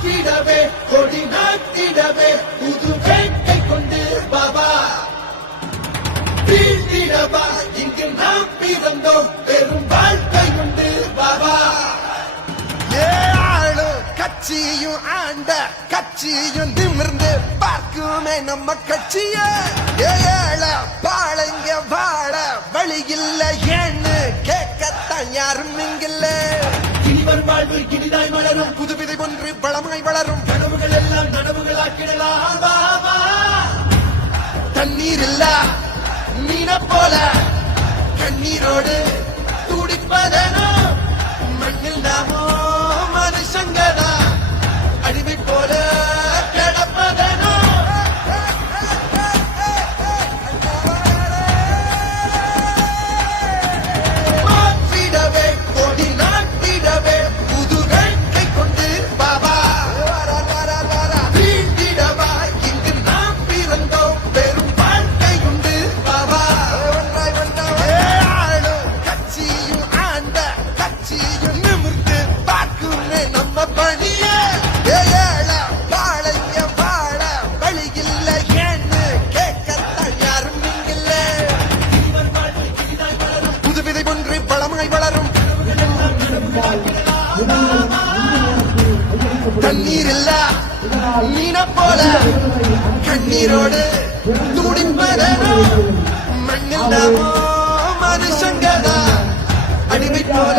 மாற்றிடவே கொடி நாட்டிடவே புது வேட்டை கொண்டு பாபா வீழ்த்திடவா இங்கு நாம் பிறந்தோம் பெரும் வாழ்க்கை உண்டு பாபா ஏழு கட்சியும் ஆண்ட கட்சியும் நிமிர்ந்து பார்க்குமே நம்ம கட்சிய ஏழ பாளைங்க வாழ வழி இல்ல ஏன்னு கேட்கத்தான் யாரும் இங்கில்ல இனிவர் வாழ்வு இனிதாய் மலரும் புது விதை ஒன்று பலமாய் வளரும் கனவுகள் எல்லாம் நனவுகளாக்கிடலாம் பாபா தண்ணீர் இல்ல மீன போல கண்ணீரோடு துடிப்பதனோ மண்ணில் நாமோ மனுஷங்கதா அடிமை போல கிடப்பதனோ மாற்றிடவே கொடி நாட்டிடவே புது வேட்டை கொண்டு பாபா வீழ்த்திடவா இங்கு நாம் பிறந்தோம் பெரும் வாழ்க்கை உண்டு பாபா ஏழு கட்சியும் ஆண்ட கட்சியும் நிமிர்ந்து பார்க்குமே நம்ம பணிய ஏழ பாளைய வாழ வழி இல்ல ஏன்னு கேட்கத்தான் யாரும் இங்கில்ல இனிவர் வாழ்வு இனிதாய் மலரும் புது விதை ஒன்று பழமாய் வளரும் தண்ணீர் இல்ல மீன போல கண்ணீரோடு துடிப்பதனோ மண்ணில் நாமோ மனுஷங்கதா அடிமை போல